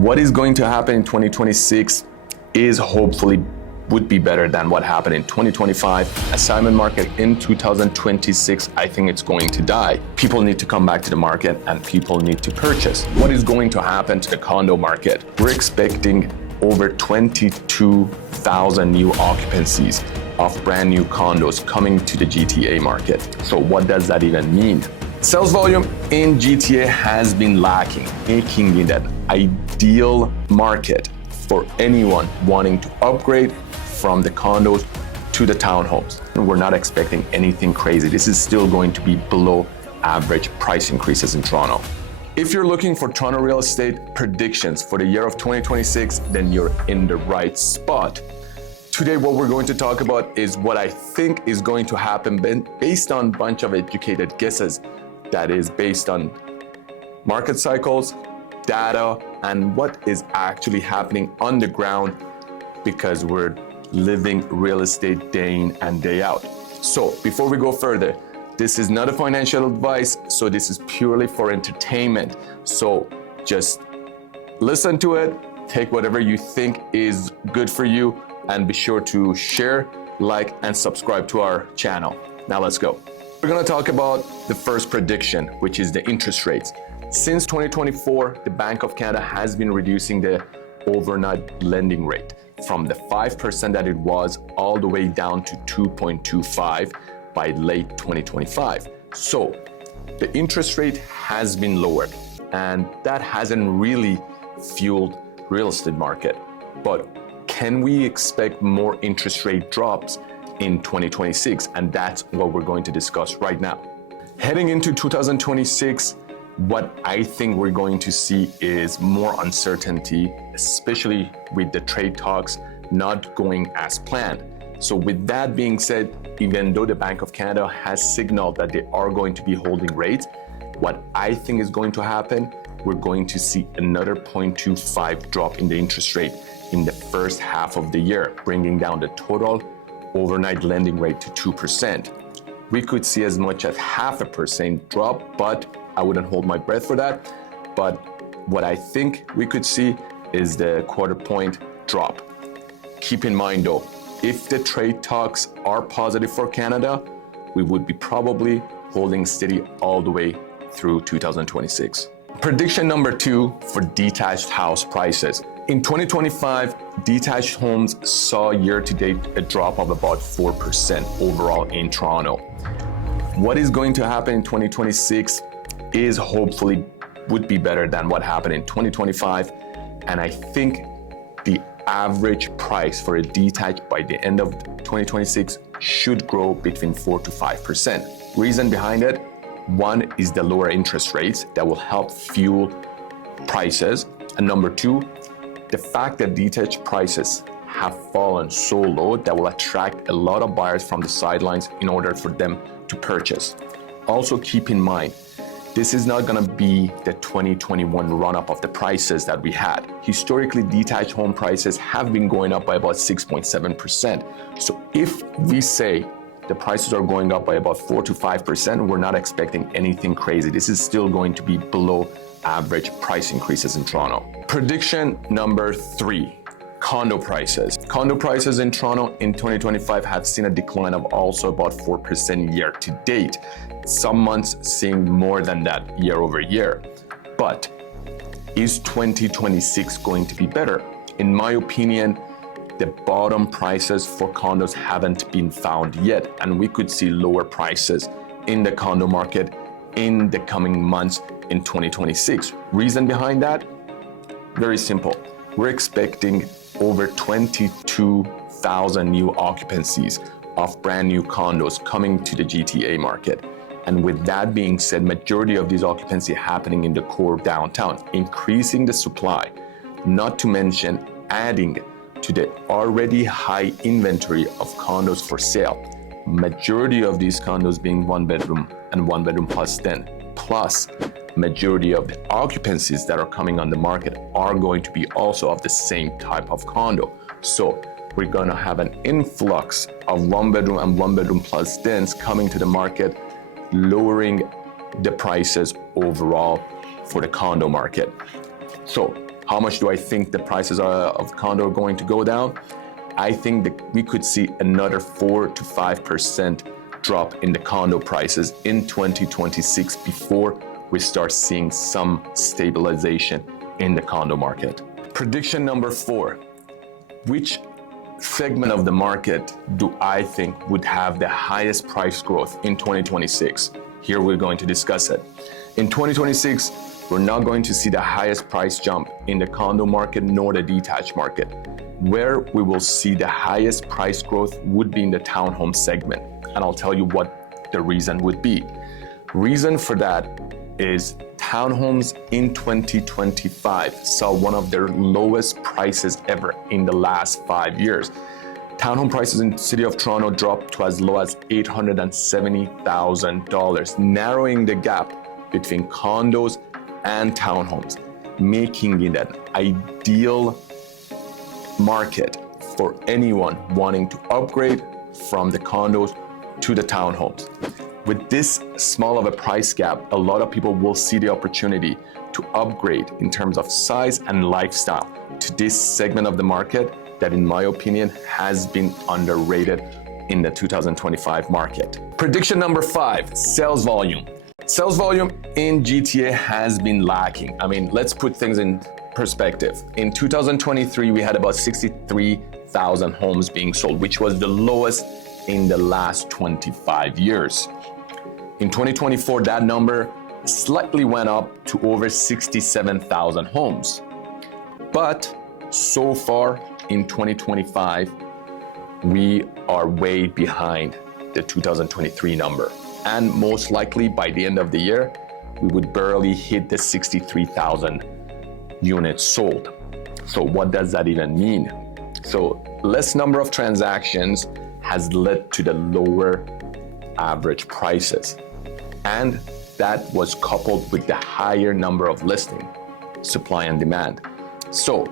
What is going to happen in 2026 is hopefully would be better than what happened in 2025. Assignment market in 2026, I think it's going to die. People need to come back to the market and people need to purchase. What is going to happen to the condo market? We're expecting over 22,000 new occupancies of brand new condos coming to the GTA market. So what does that even mean? Sales volume in GTA has been lacking, making it an ideal market for anyone wanting to upgrade from the condos to the townhomes. We're not expecting anything crazy. This is still going to be below average price increases in Toronto. If you're looking for Toronto real estate predictions for the year of 2026, then you're in the right spot. Today, what we're going to talk about is what I think is going to happen based on a bunch of educated guesses. That is based on market cycles, data, and what is actually happening on the ground, because we're living real estate day in and day out. So before we go further, this is not a financial advice, so this is purely for entertainment. So just listen to it, take whatever you think is good for you, and be sure to share, like, and subscribe to our channel. Now let's go. We're gonna talk about the first prediction, which is the interest rates. Since 2024, the Bank of Canada has been reducing the overnight lending rate from the 5% that it was all the way down to 2.25 by late 2025. So the interest rate has been lowered, and that hasn't really fueled real estate market. But can we expect more interest rate drops in 2026? And that's what we're going to discuss right now. Heading into 2026, what I think we're going to see is more uncertainty, especially with the trade talks not going as planned. So with that being said, even though the Bank of Canada has signaled that they are going to be holding rates, what I think is going to happen, we're going to see another 0.25 drop in the interest rate in the first half of the year, bringing down the total overnight lending rate to 2%. We could see as much as 0.5% drop, but I wouldn't hold my breath for that. But what I think we could see is the 0.25 point drop. Keep in mind though, if the trade talks are positive for Canada, we would be probably holding steady all the way through 2026. Prediction number 2 for detached house prices. In 2025, detached homes saw year-to-date a drop of about 4% overall in Toronto. What is going to happen in 2026 is hopefully would be better than what happened in 2025. And I think the average price for a detached by the end of 2026 should grow between 4 to 5%. Reason behind it, one is the lower interest rates that will help fuel prices. And number 2, the fact that detached prices have fallen so low that will attract a lot of buyers from the sidelines in order for them to purchase. Also keep in mind, this is not gonna be the 2021 run-up of the prices that we had. Historically, detached home prices have been going up by about 6.7%. So if we say the prices are going up by about 4 to 5%, we're not expecting anything crazy. This is still going to be below average price increases in Toronto. Prediction number 3, condo prices. Condo prices in Toronto in 2025 have seen a decline of also about 4% year to date. Some months seeing more than that year over year. But is 2026 going to be better? In my opinion, the bottom prices for condos haven't been found yet, and we could see lower prices in the condo market in the coming months in 2026. Reason behind that? Very simple. We're expecting over 22,000 new occupancies of brand new condos coming to the GTA market. And with that being said, majority of these occupancy happening in the core downtown, increasing the supply, not to mention adding to the already high inventory of condos for sale. Majority of these condos being 1 bedroom and 1 bedroom plus den, plus majority of the occupancies that are coming on the market are going to be also of the same type of condo. So we're gonna have an influx of 1 bedroom and 1 bedroom plus dens coming to the market, lowering the prices overall for the condo market. So How much do I think the prices of condo are going to go down? I think that we could see another 4 to 5% drop in the condo prices in 2026 before we start seeing some stabilization in the condo market. Prediction number 4, which segment of the market do I think would have the highest price growth in 2026? Here we're going to discuss it. In 2026, we're not going to see the highest price jump in the condo market nor the detached market. Where we will see the highest price growth would be in the townhome segment. And I'll tell you what the reason would be. Reason for that is townhomes in 2025 saw one of their lowest prices ever in the last 5 years. Townhome prices in the city of Toronto dropped to as low as $870,000, narrowing the gap between condos and townhomes, making it an ideal market for anyone wanting to upgrade from the condos to the townhomes. With this small of a price gap, a lot of people will see the opportunity to upgrade in terms of size and lifestyle to this segment of the market that, in my opinion, has been underrated in the 2025 market. Prediction number 5, sales volume. Sales volume in GTA has been lacking. I mean, let's put things in perspective. In 2023, we had about 63,000 homes being sold, which was the lowest in the last 25 years. In 2024, that number slightly went up to over 67,000 homes. But so far in 2025, we are way behind the 2023 number. And most likely by the end of the year, we would barely hit the 63,000 units sold. So what does that even mean? So less number of transactions has led to the lower average prices. And that was coupled with the higher number of listing, supply and demand. So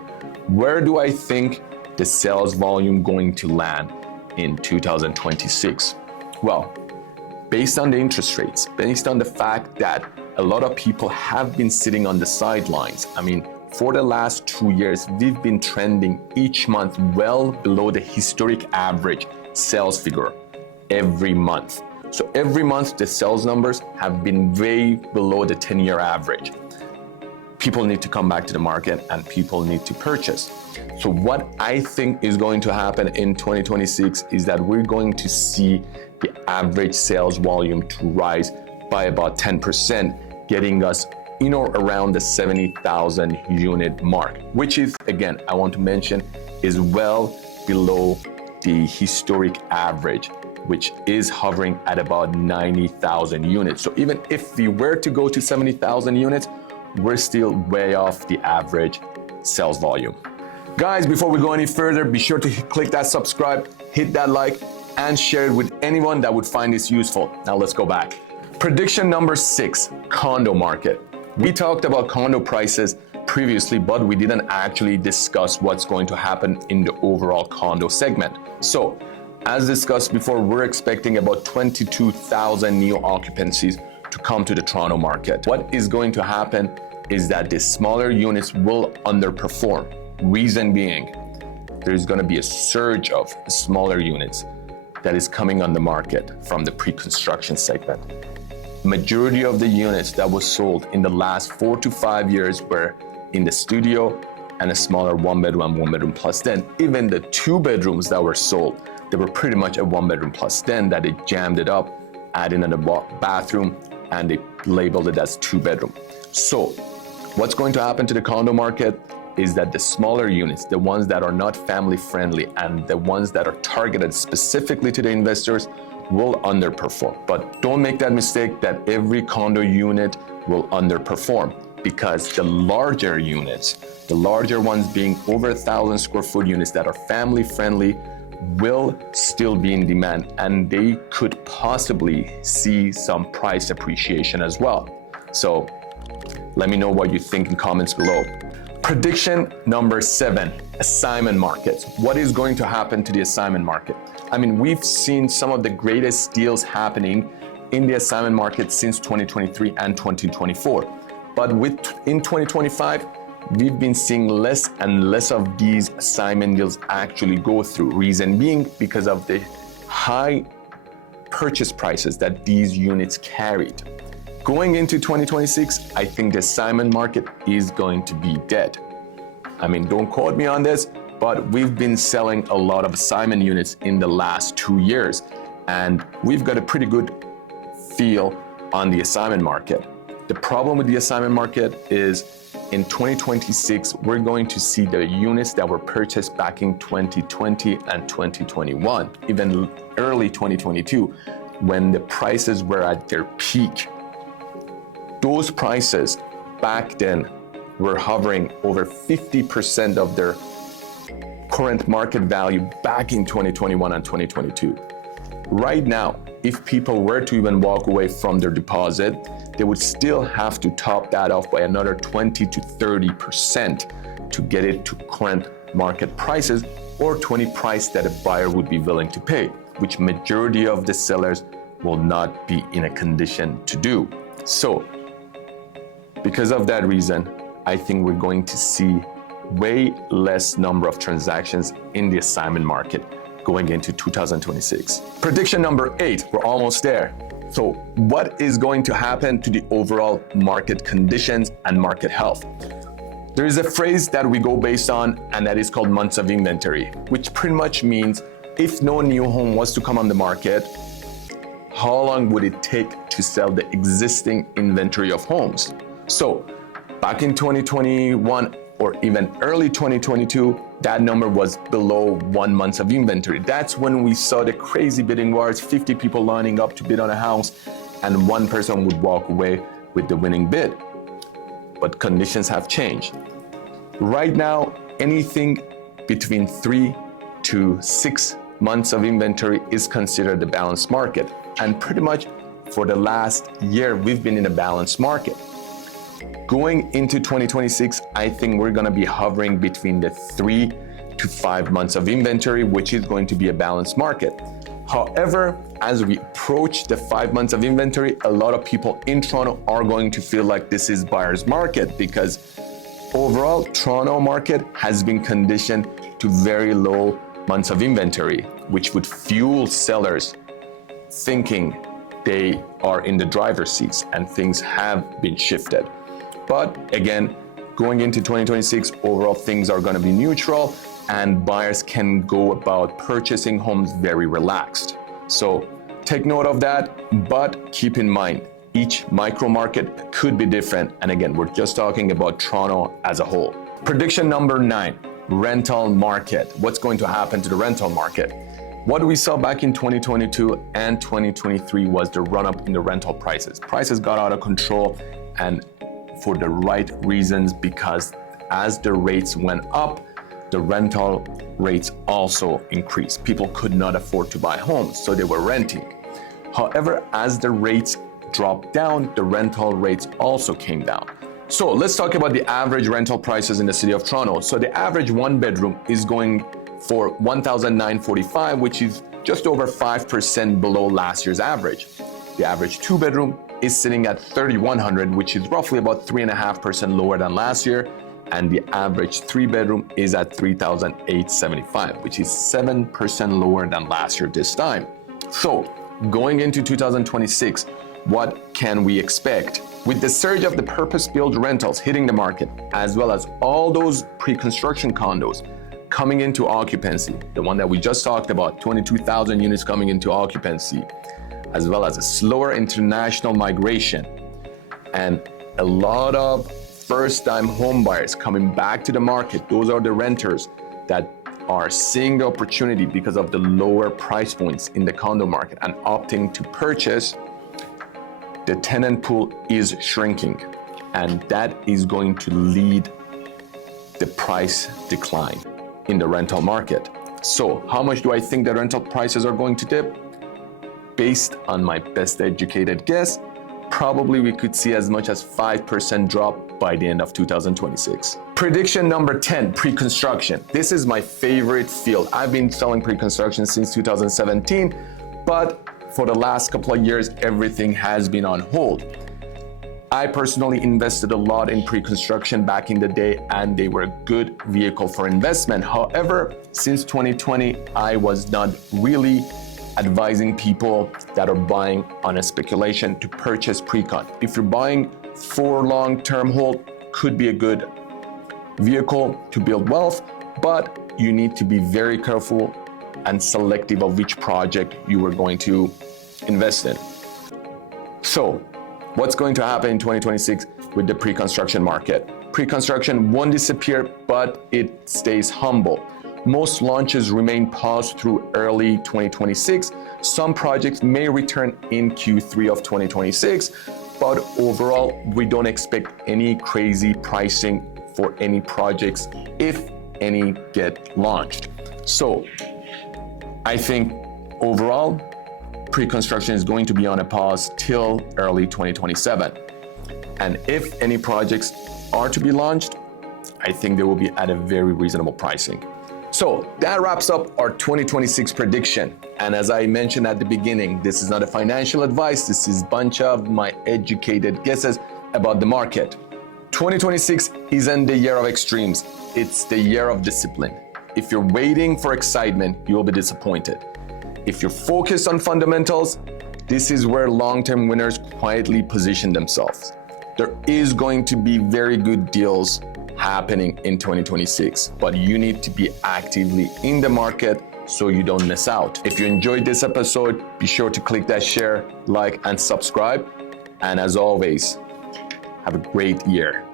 where do I think the sales volume going to land in 2026? Well, based on the interest rates, based on the fact that a lot of people have been sitting on the sidelines. I mean, for the last 2 years, we've been trending each month well below the historic average sales figure every month. So every month, the sales numbers have been way below the 10-year average. People need to come back to the market and people need to purchase. So what I think is going to happen in 2026 is that we're going to see the average sales volume to rise by about 10%, getting us around the 70,000 unit mark, which is, again, I want to mention, is well below the historic average, which is hovering at about 90,000 units. So even if we were to go to 70,000 units, we're still way off the average sales volume. Guys, before we go any further, be sure to click that subscribe, hit that like, and share it with anyone that would find this useful. Now let's go back. Prediction number 6, condo market. We talked about condo prices previously, but we didn't actually discuss what's going to happen in the overall condo segment. So, as discussed before, we're expecting about 22,000 new occupancies to come to the Toronto market. What is going to happen is that the smaller units will underperform. Reason being, there's going to be a surge of smaller units that is coming on the market from the pre-construction segment. Majority of the units that was sold in the last 4 to 5 years were in the studio and a smaller 1-bedroom plus den. Even the 2 bedrooms that were sold, they were pretty much a 1-bedroom plus den that they jammed it up, added in a bathroom, and they labeled it as 2-bedroom. So what's going to happen to the condo market is that the smaller units, the ones that are not family friendly and the ones that are targeted specifically to the investors, will underperform. But don't make that mistake that every condo unit will underperform, because the larger units, the larger ones being over 1,000 square foot units that are family friendly, will still be in demand, and they could possibly see some price appreciation as well. So let me know what you think in comments below. Prediction number 7, assignment markets. What is going to happen to the assignment market? I mean, we've seen some of the greatest deals happening in the assignment market since 2023 and 2024. But in 2025, we've been seeing less and less of these assignment deals actually go through. Reason being because of the high purchase prices that these units carried. Going into 2026, I think the assignment market is going to be dead. I mean, don't quote me on this, but we've been selling a lot of assignment units in the last 2 years, and we've got a pretty good feel on the assignment market. The problem with the assignment market is in 2026, we're going to see the units that were purchased back in 2020 and 2021, even early 2022, when the prices were at their peak. Those prices back then were hovering over 50% of their current market value back in 2021 and 2022. Right now, if people were to even walk away from their deposit, they would still have to top that off by another 20 to 30% to get it to current market prices, or to any price that a buyer would be willing to pay, which majority of the sellers will not be in a condition to do. So, because of that reason, I think we're going to see way less number of transactions in the assignment market going into 2026. Prediction number 8, we're almost there. So what is going to happen to the overall market conditions and market health? There is a phrase that we go based on, and that is called months of inventory, which pretty much means if no new home was to come on the market, how long would it take to sell the existing inventory of homes? So back in 2021 or even early 2022, that number was below 1 month of inventory. That's when we saw the crazy bidding wars, 50 people lining up to bid on a house, and one person would walk away with the winning bid. But conditions have changed. Right now, anything between 3 to 6 months of inventory is considered a balanced market. And pretty much for the last year, we've been in a balanced market. Going into 2026, I think we're gonna be hovering between the 3 to 5 months of inventory, which is going to be a balanced market. However, as we approach the 5 months of inventory, a lot of people in Toronto are going to feel like this is buyer's market, because overall, Toronto market has been conditioned to very low months of inventory, which would fuel sellers thinking they are in the driver's seats and things have been shifted. But again, going into 2026, overall things are gonna be neutral and buyers can go about purchasing homes very relaxed. So take note of that, but keep in mind, each micro market could be different. And again, we're just talking about Toronto as a whole. Prediction number 9, rental market. What's going to happen to the rental market? What we saw back in 2022 and 2023 was the run-up in the rental prices. Prices got out of control, and for the right reasons, because as the rates went up, the rental rates also increased. People could not afford to buy homes, so they were renting. However, as the rates dropped down, the rental rates also came down. So let's talk about the average rental prices in the city of Toronto. So the average 1-bedroom is going for $1,945, which is just over 5% below last year's average. The average 2-bedroom is sitting at $3,100, which is roughly about 3.5% lower than last year. And the average 3-bedroom is at $3,875, which is 7% lower than last year this time. So going into 2026, what can we expect? With the surge of the purpose-built rentals hitting the market, as well as all those pre-construction condos coming into occupancy, the one that we just talked about, 22,000 units coming into occupancy, as well as a slower international migration, and a lot of first-time home buyers coming back to the market. Those are the renters that are seeing the opportunity because of the lower price points in the condo market and opting to purchase. The tenant pool is shrinking, and that is going to lead the price decline in the rental market. So how much do I think the rental prices are going to dip? Based on my best educated guess, probably we could see as much as 5% drop by the end of 2026. Prediction number 10, pre-construction. This is my favorite field. I've been selling pre-construction since 2017, but for the last couple of years, everything has been on hold. I personally invested a lot in pre-construction back in the day, and they were a good vehicle for investment. However, since 2020, I was not really advising people that are buying on a speculation to purchase pre-con. If you're buying for long-term hold, could be a good vehicle to build wealth, but you need to be very careful and selective of which project you are going to invest in. So, what's going to happen in 2026 with the pre-construction market? Pre-construction won't disappear, but it stays humble. Most launches remain paused through early 2026. Some projects may return in Q3 of 2026, but overall, we don't expect any crazy pricing for any projects, if any get launched. So, I think overall, pre-construction is going to be on a pause till early 2027. And if any projects are to be launched, I think they will be at a very reasonable pricing. So that wraps up our 2026 prediction. And as I mentioned at the beginning, this is not a financial advice. This is a bunch of my educated guesses about the market. 2026 isn't the year of extremes. It's the year of discipline. If you're waiting for excitement, you'll be disappointed. If you're focused on fundamentals, this is where long-term winners quietly position themselves. There is going to be very good deals happening in 2026, but you need to be actively in the market so you don't miss out. If you enjoyed this episode, be sure to click that share, like, and subscribe. And as always, have a great year.